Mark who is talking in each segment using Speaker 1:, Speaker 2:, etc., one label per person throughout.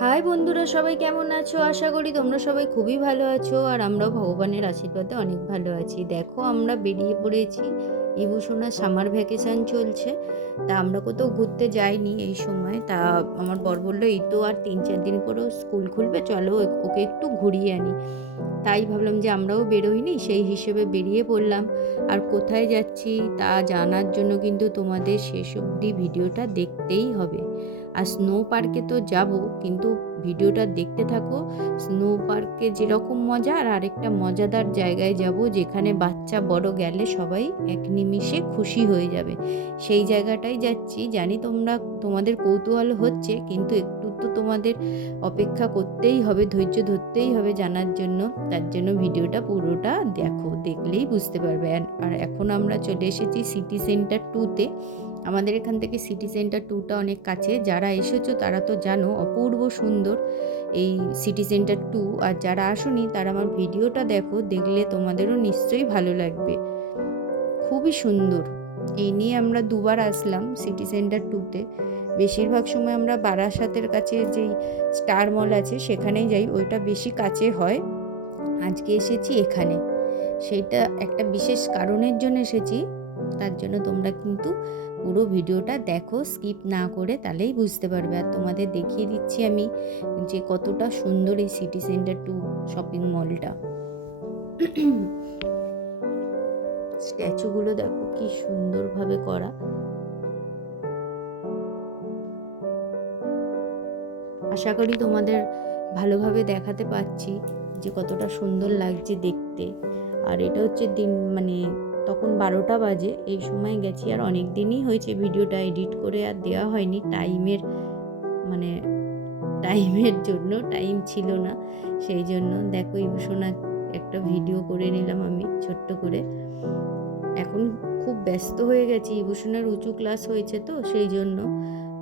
Speaker 1: High বন্ধুরা, সবাই কেমন আছো? আশা করি তোমরা সবাই খুবই ভালো আছো আর আমরাও ভগবানের আশীর্বাদে অনেক ভালো আছি। দেখো, আমরা বেরিয়ে পড়েছি। ইবু সোনার সামার ভ্যাকেশান চলছে। তা আমরা কোথাও ঘুরতে যাইনি এই সময়। তা আমার বর বলল, এই তো আর তিন চার দিন পরেও স্কুল খুলবে, চলো ওকে একটু ঘুরিয়ে আনি। তাই ভাবলাম যে আমরাও বেরোইনি, সেই হিসেবে বেরিয়ে পড়লাম। আর কোথায় যাচ্ছি তা জানার জন্য কিন্তু তোমাদের শেষ অবধি ভিডিওটা দেখতেই হবে। আর স্নো পার্কে তো যাব, কিন্তু ভিডিওটা দেখতে থাকো। স্নো পার্কে যেরকম মজা, আর আরেকটা মজাদার জায়গায় যাব, যেখানে বাচ্চা বড় গেলে সবাই এক নিমিষে খুশি হয়ে যাবে। সেই জায়গাটাই যাচ্ছি। জানি তোমরা, তোমাদের কৌতূহল হচ্ছে, কিন্তু একটু তো তোমাদের অপেক্ষা করতেই হবে, ধৈর্য ধরতেই হবে জানার জন্য। তার জন্য ভিডিওটা পুরোটা দেখো, দেখলেই বুঝতে পারবে। আর- এখন আমরা চলে এসেছি সিটি সেন্টার টুতে আমাদের এখান থেকে সিটি সেন্টার টুটা অনেক কাছে। যারা এসেছ তারা তো জানো অপূর্ব সুন্দর এই সিটি সেন্টার টু। আর যারা আসোনি তারা আমার ভিডিওটা দেখো, দেখলে তোমাদেরও নিশ্চয়ই ভালো লাগবে। খুবই সুন্দর। এই নিয়ে আমরা দুবার আসলাম সিটি সেন্টার টুতে। বেশিরভাগ সময় আমরা বারাসাতের কাছে যেই স্টার মল আছে সেখানেই যাই, ওইটা বেশি কাছে হয়। আজকে এসেছি এখানে। সেইটা একটা বিশেষ কারণের জন্য এসেছি, তার জন্য তোমরা কিন্তু পুরো ভিডিওটা দেখো, স্কিপ না করে তাহলেই বুঝতে পারবে। আর তোমাদের দেখিয়ে দিচ্ছি আমি যে কতটা সুন্দর এই সিটি সেন্টার টু শপিং মলটা। স্ট্যাচুগুলো দেখো কি সুন্দরভাবে করা। আশা করি তোমাদের ভালোভাবে দেখাতে পাচ্ছি যে কতটা সুন্দর লাগছে দেখতে। আর এটা হচ্ছে দিন মানে তখন বারোটা বাজে। এই সময় গেছি আর অনেক দিনই হয়েছে ভিডিওটা এডিট করে আর দেওয়া হয়নি। টাইমের মানে টাইমের জন্য টাইম ছিল না। সেই জন্য দেখো ইভূষণা একটা ভিডিও করে নিলাম আমি ছোট্ট করে। এখন খুব ব্যস্ত হয়ে গেছি। ইভূষণার উঁচু ক্লাস হয়েছে তো সেই জন্য।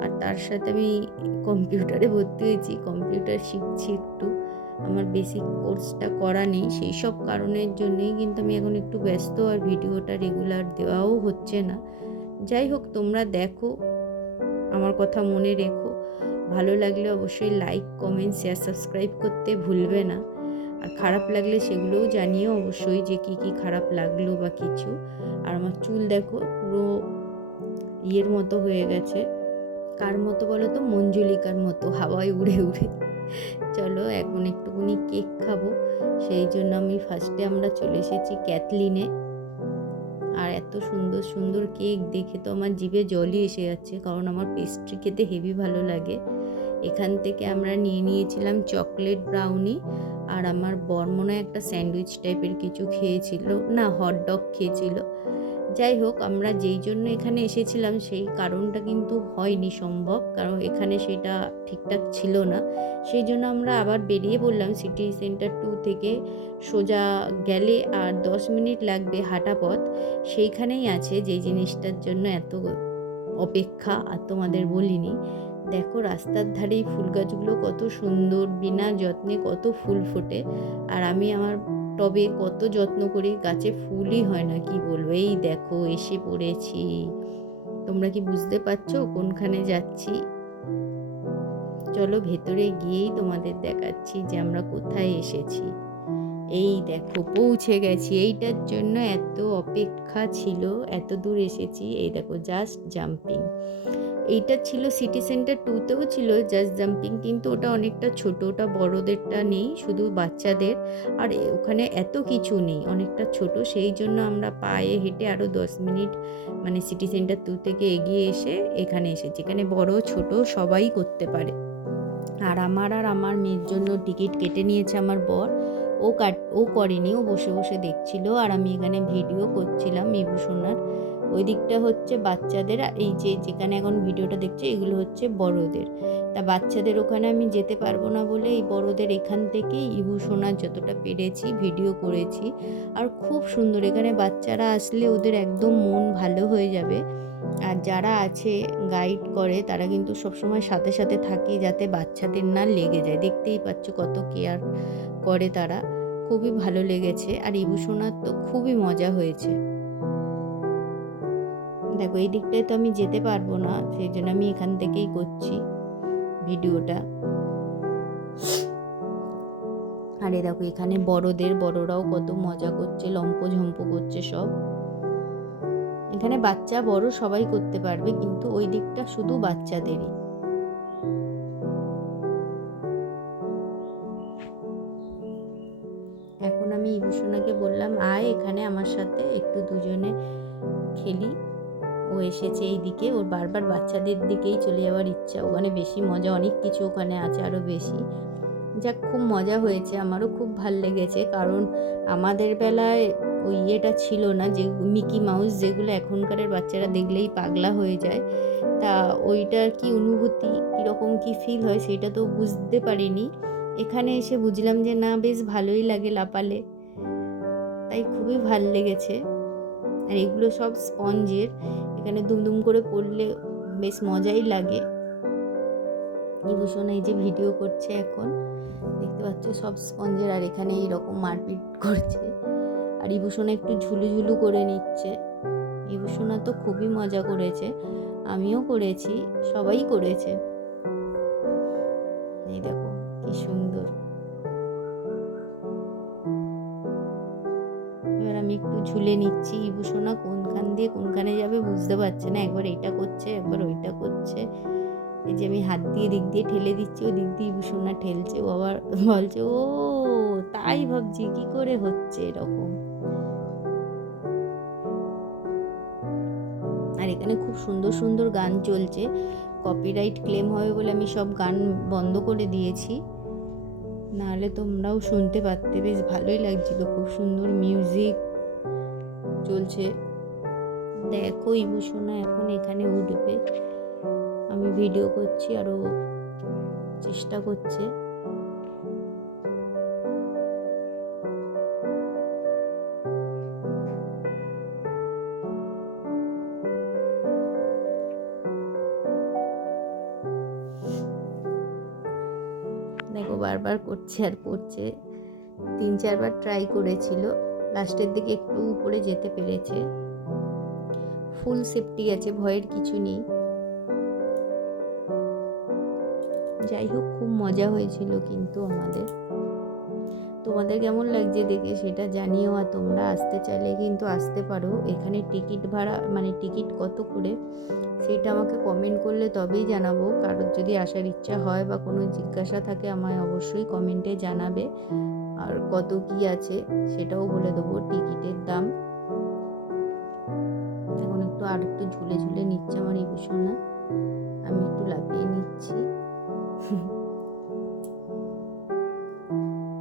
Speaker 1: আর তার সাথে আমি কম্পিউটারে ভর্তি হয়েছি। কম্পিউটার শিখছি একটু। আমার বেসিক কোর্সটা করা নেই, সেই সব কারণের জন্যেই কিন্তু আমি এখন একটু ব্যস্ত আর ভিডিওটা রেগুলার দেওয়াও হচ্ছে না। যাই হোক, তোমরা দেখো, আমার কথা মনে রেখো। ভালো লাগলে অবশ্যই লাইক কমেন্ট শেয়ার সাবস্ক্রাইব করতে ভুলবে না। আর খারাপ লাগলে সেগুলোও জানিও অবশ্যই যে কি কি খারাপ লাগল বা কিছু। আর আমার চুল দেখো, পুরো ইয়ের মতো হয়ে গেছে। কার মতো বলো তো? মঞ্জুলিকার মতো, হাওয়ায় উড়ে উড়ে। চলো এখন একটুখানি কেক খাব। সেই জন্য আমি ফার্স্টে আমরা চলে এসেছি ক্যাথলিনে। আর এত সুন্দর সুন্দর কেক দেখে তো আমার জিভে জলই এসে যাচ্ছে, কারণ আমার পেস্ট্রি খেতে হেভি ভালো লাগে। এখান থেকে আমরা নিয়ে নিয়েছিলাম চকলেট ব্রাউনি, আর আমার বর্মনা একটা স্যান্ডউইচ টাইপের কিছু খেয়েছিল। না হট ডগ খেয়েছিল। যাই হোক, আমরা যেই জন্য এখানে এসেছিলাম সেই কারণটা কিন্তু হয়নি সম্ভব, কারণ এখানে সেটা ঠিকঠাক ছিল না। সেই জন্য আমরা আবার বেরিয়ে পড়লাম সিটি সেন্টার টু থেকে। সোজা গেলে আর দশ মিনিট লাগবে হাঁটা পথ। সেইখানেই আছে যে জিনিসটার জন্য এত অপেক্ষা, আর তোমাদের বলিনি। দেখো রাস্তার ধারেই ফুল গাছগুলো কত সুন্দর, বিনা যত্নে কত ফুল ফোটে। আর আমি আমার টবে কত যত্ন করি গাছে ফুলই হয় না, কি বলব? এই দেখো, এসে পড়েছি। তোমরা কি বুঝতে পারছ কোনখানে যাচ্ছি? চলো ভেতরে গিয়েই তোমাদের দেখাচ্ছি যে আমরা কোথায় এসেছি। এই দেখো, পৌঁছে গেছি। এইটার জন্য এত অপেক্ষা ছিল, এত দূর এসেছি। এই দেখো জাস্ট জাম্পিং এইটা ছিল সিটি সেন্টার টুতেও ছিল জাস্ট জাম্পিং কিন্তু ওটা অনেকটা ছোট, ওটা বড়দেরটা নেই, শুধু বাচ্চাদের। আর ওখানে এত কিছু নেই, অনেকটা ছোট। সেই জন্য আমরা পায়ে হেঁটে আরও দশ মিনিট মানে সিটি সেন্টার টু থেকে এগিয়ে এসে এখানে এসেছি। এখানে বড়, ছোট সবাই করতে পারে। আর আমার আর আমার মেয়ের জন্য টিকিট কেটে নিয়েছে আমার বর। ও কাট, ও করেনি, ও বসে বসে দেখছিল। আর আমি এখানে ভিডিও করছিলাম ইভূষণার ওই দিকটা হচ্ছে বাচ্চাদের, এই যে যেখানে এখন ভিডিওটা দেখছে, এগুলো হচ্ছে বড়দের। তা বাচ্চাদের ওখানে আমি যেতে পারব না বলে এই বড়দের এখান থেকেই ইভূষণার যতটা পেরেছি ভিডিও করেছি। আর খুব সুন্দর, এখানে বাচ্চারা আসলে ওদের একদম মন ভালো হয়ে যাবে। আর যারা আছে গাইড করে, তারা কিন্তু সবসময় সাথে সাথে থাকে যাতে বাচ্চাদের না লেগে যায়। দেখতেই পাচ্ছ কত কেয়ার করে তারা। খুবই ভালো লেগেছে আর ইভূষণার তো খুবই মজা হয়েছে। দেখো, এই দিকটায় তো আমি যেতে পারব না, সেই জন্য আমি এখান থেকেই করছি ভিডিওটা। আরে দেখো, এখানে বড়দের, বড়রাও কত মজা করছে, লম্প ঝম্প করছে সব। এখানে বাচ্চা বড় সবাই করতে পারবে, কিন্তু ওই দিকটা শুধু বাচ্চাদেরই। ইভূষণাকে বললাম, আয় এখানে আমার সাথে, একটু দুজনে খেলি। ও এসেছে এই দিকে ওর বারবার বাচ্চাদের দিকেই চলে যাওয়ার ইচ্ছা। ওখানে বেশি মজা, অনেক কিছু ওখানে আছে আরও বেশি। যাক, খুব মজা হয়েছে, আমারও খুব ভালো লেগেছে। কারণ আমাদের বেলায় ওই ইয়েটা ছিল না, যে মিকি মাউস যেগুলো এখনকারের বাচ্চারা দেখলেই পাগলা হয়ে যায়, তা ওইটার কি অনুভূতি, কীরকম কি ফিল হয়, সেটা তো বুঝতে পারিনি। এখানে এসে বুঝলাম যে, না, বেশ ভালোই লাগে লাপালে তাই খুবই ভালো লেগেছে। আর এগুলো সব স্পঞ্জের, এখানে দুমদুম করে পড়লে বেশ মজাই লাগে। বিভূষণ এই যে ভিডিও করছে এখন, দেখতে পাচ্ছ সব স্পঞ্জের আর এখানে এইরকম মারপিট করছে। আর ইভূষণা একটু ঝুলু ঝুলু করে নিচ্ছে। ইভূষণা তো খুবই মজা করেছে। আমিও করেছি, সবাই করেছে। এই দেখো, কি সুন্দর একটু ঝুলে নিচ্ছি ইভূষণা কোনখান দিয়ে কোনখানে যাবে বুঝতে পারছে না। একবার এটা করছে, একবার ওইটা করছে। এই যে আমি হাত দিয়ে দিক দিয়ে ঠেলে দিচ্ছি ও দিক দিয়ে ইভূষণা ঠেলছে। ও আবার বলছে, ও, তাই ভাবছি, কি করে হচ্ছে এরকম? আর এখানে খুব সুন্দর সুন্দর গান চলছে। কপিরাইট ক্লেম হবে বলে আমি সব গান বন্ধ করে দিয়েছি। নাহলে তোমরাও শুনতে পারতে। বেশ ভালোই লাগছিল। খুব সুন্দর মিউজিক চলছে। দেখো ইভূষণা এখন এখানে উঠবে। আমি ভিডিও করছি আরও চেষ্টা করছে। দেখো, বারবার করছে আর করছে। তিন, চারবার ট্রাই করেছিল। লাস্টের দিকে একটু উপরে যেতে পেরেছে। ফুল সেফটি আছে, ভয়ের কিছু নেই। যাই হোক, খুব মজা হয়েছিল কিন্তু আমাদের। তোমাদের কেমন লাগছে দেখে সেটা জানিও আর তোমরা আসতে চাইলে কিন্তু আসতে পারো। এখানে টিকিট ভাড়া মানে টিকিট কত করে সেটা আমাকে কমেন্ট করলে তবেই জানাব। কারোর যদি আসার ইচ্ছা হয় বা কোনো জিজ্ঞাসা থাকে, আমায় অবশ্যই কমেন্টে জানাবে। আর কত কি আছে সেটাও বলে দেবো টিকিটের দাম। এখন একটু আর একটু ঝুলে ঝুলে নিচ্ছে আমার ইভূষণা আমি একটু লাফিয়ে নিচ্ছি।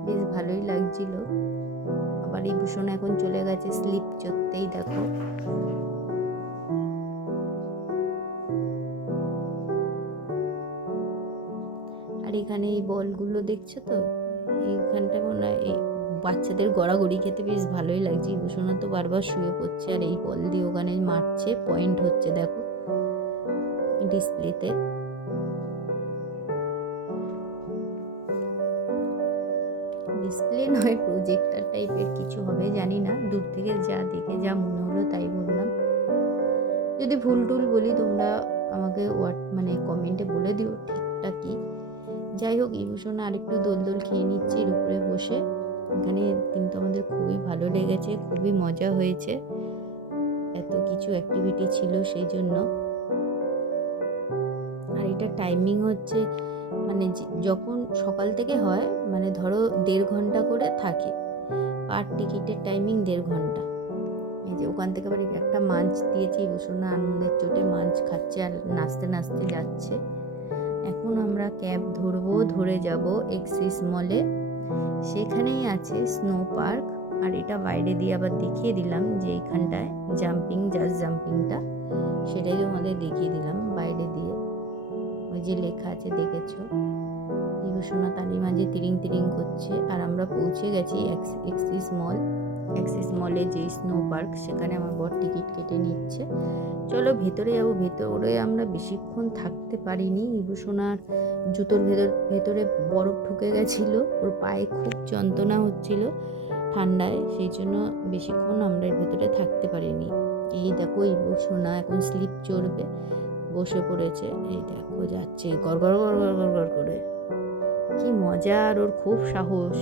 Speaker 1: বেশ ভালোই লাগছিল। আবার এই ভূষণ এখন চলে গেছে স্লিপ চড়তেই দেখো। আর এখানে এই বলগুলো দেখছ তো? এইখানটা হয় এই বাচ্চাদের গড়াগড়ি খেতে বেশ ভালোই লাগছে। ভূষণা তো বারবার শুয়ে পড়ছে আর এই বল দিয়ে ওখানে মারছে। পয়েন্ট হচ্ছে, দেখো। ডিসপ্লেতে ডিসপ্লে নয় প্রজেক্টার টাইপের কিছু হবে, জানি না। দূর থেকে যা দেখে যা মনে হলো তাই বললাম। যদি ভুল টুল বলি তোমরা আমাকে হোয়াট মানে কমেন্টে বলে দিও ঠিকটা কি। যাই হোক ইভূষণ আরেকটু দোল দোল খেয়ে নিচ্ছে এর উপরে বসে। এখানে কিন্তু আমাদের খুবই ভালো লেগেছে, খুবই মজা হয়েছে। এত কিছু অ্যাক্টিভিটি ছিল সেই জন্য। আর এটা টাইমিং হচ্ছে মানে যখন সকাল থেকে হয় মানে ধরো দেড় ঘণ্টা করে থাকে। পার টিকিটের টাইমিং দেড় ঘণ্টা। এই যে ওখান থেকে আবার একটা মাছ দিয়েছি ভূষণা আনন্দের চোটে মাছ খাচ্ছে আর নাচতে নাচতে যাচ্ছে। এখন আমরা ক্যাব ধরবো, ধরে যাব এক্সিস মলে সেখানেই আছে স্নো পার্ক আর এটা বাইরে দিয়ে আবার দেখিয়ে দিলাম যে এইখানটায় জাম্পিং জাস্ট জাম্পিংটা সেটাই আমাদের দেখিয়ে দিলাম বাইরে দিয়ে। ওই যে লেখা আছে, দেখেছ? বিভূষণা তালি মাঝে তিরিং তিরিং করছে। আর আমরা পৌঁছে গেছি এক্সিস মল অ্যাক্সিস মলে যে স্নো পার্ক সেখানে আমার বর টিকিট কেটে নিচ্ছে চলো ভেতরে যাব ভেতরে আমরা বেশিক্ষণ থাকতে পারিনি বিভূষণার জুতোর ভেতর ভেতরে বরফ ঢুকে গেছিল ওর পায়ে খুব যন্ত্রণা হচ্ছিল ঠান্ডায় সেই জন্য বেশিক্ষণ আমরা ভেতরে থাকতে পারিনি এই দেখো সোনা এখন স্লিপ চড়বে বসে পড়েছে এই দেখো যাচ্ছে গড় গড় গড় গড় গড় করে কি মজা আর ওর খুব সাহস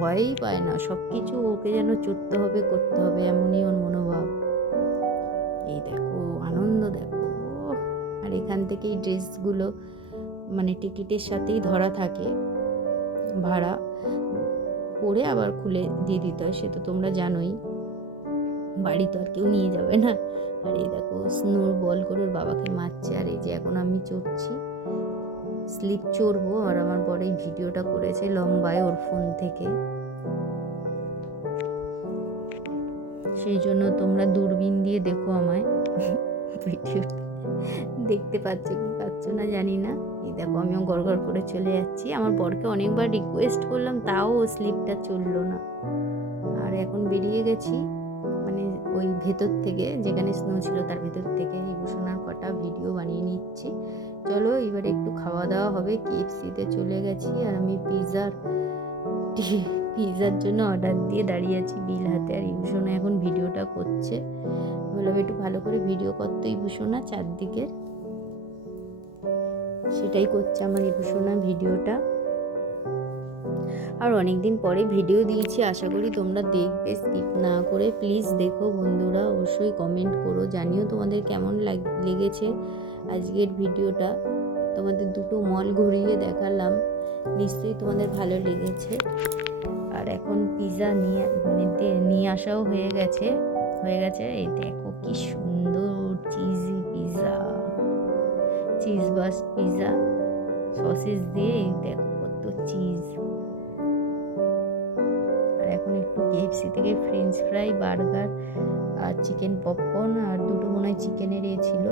Speaker 1: ভয়ই পায় না। সব কিছু ওকে যেন চড়তে হবে, করতে হবে এমনই ওর মনোভাব। এই দেখো, আনন্দ দেখো। আর এখান থেকেই ড্রেসগুলো মানে টিকিটের সাথেই ধরা থাকে। ভাড়া পরে আবার খুলে দিয়ে দিতে হয়, সে তো তোমরা জানোই। বাড়ি তো আর কেউ নিয়ে যাবে না। আর এই দেখো স্নোর বল করে বাবাকে মারছে। আর এই যে এখন আমি চড়ছি। স্লিপ চড়বো আর আমার এই ভিডিওটা করেছে লম্বায় ওর ফোন থেকে। সেই জন্য তোমরা দূরবীন দিয়ে দেখো আমায়। ভিডিও দেখতে পাচ্ছ কি পাচ্ছ না জানি না। এই দেখো আমিও গড় করে চলে যাচ্ছি। আমার বরকে অনেকবার রিকোয়েস্ট করলাম, তাও ও স্লিপটা চলল না। আর এখন বেরিয়ে গেছি মানে ওই ভেতর থেকে, যেখানে স্নো ছিল তার ভেতর থেকে এই চলো, এবার একটু খাওয়া দাওয়া হবে। কেএফসিতে চলে গেছি আর আমি পিৎজার পিৎজার জন্য অর্ডার দিয়ে দাঁড়িয়ে আছি বিল হাতে। আর ইভূষণা এখন ভিডিওটা করছে। বললাম, একটু ভালো করে ভিডিও করতো ইভূষণা চারদিকে। সেটাই করছে আমার ইভূষণা ভিডিওটা। আর অনেক দিন পরে ভিডিও দিয়েছি, আশা করি তোমরা দেখবে। স্কিপ না করে প্লিজ দেখো বন্ধুরা, অবশ্যই কমেন্ট করো, জানিও তোমাদের কেমন লাগ- লেগেছে আজকের ভিডিওটা। তোমাদের দুটো মল ঘুরিয়ে দেখালাম, নিশ্চয়ই তোমাদের ভালো লেগেছে। আর এখন পিৎজা নিয়ে মানে নিয়ে আসাও হয়ে গেছে হয়ে গেছে। এই দেখো কি সুন্দর cheesy pizza cheese burst pizza sauces দিয়ে এই দেখো কেএফসি থেকে ফ্রেঞ্চ ফ্রাই বার্গার আর চিকেন পপকর্ন আর দুটো মনে হয় চিকেনের এ ছিল।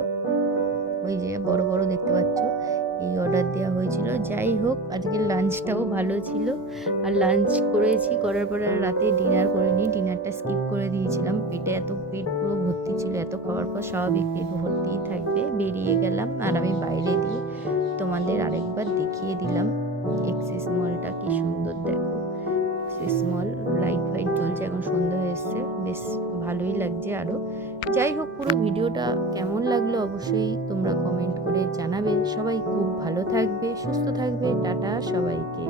Speaker 1: ওই যে বড় বড় দেখতে পাচ্ছ। এই অর্ডার দেওয়া হয়েছিল। যাই হোক, আজকের লাঞ্চটাও ভালো ছিল। আর লাঞ্চ করেছি, করার পরে আর রাতে ডিনার করে নিই ডিনারটা স্কিপ করে দিয়েছিলাম। পেটে এত পেট পুরো ভর্তি ছিল, এত খাওয়ার পর স্বাভাবিক পেট ভর্তিই থাকবে। বেরিয়ে গেলাম আর আমি বাইরে দিয়ে তোমাদের আরেকবার দেখিয়ে দিলাম। এক্সেস মলটা কি সুন্দর দেখো। এক্সেস মল লাইট ফাইট জ্বলছে এখন সন্ধ্যা হয়ে এসছে। বেশ ভালোই লাগছে আরও যাই হোক, পুরো ভিডিওটা কেমন লাগল অবশ্যই তোমরা কমেন্ট করে জানাবে। সবাই খুব ভালো থাকবে, সুস্থ থাকবে। টাটা সবাইকে।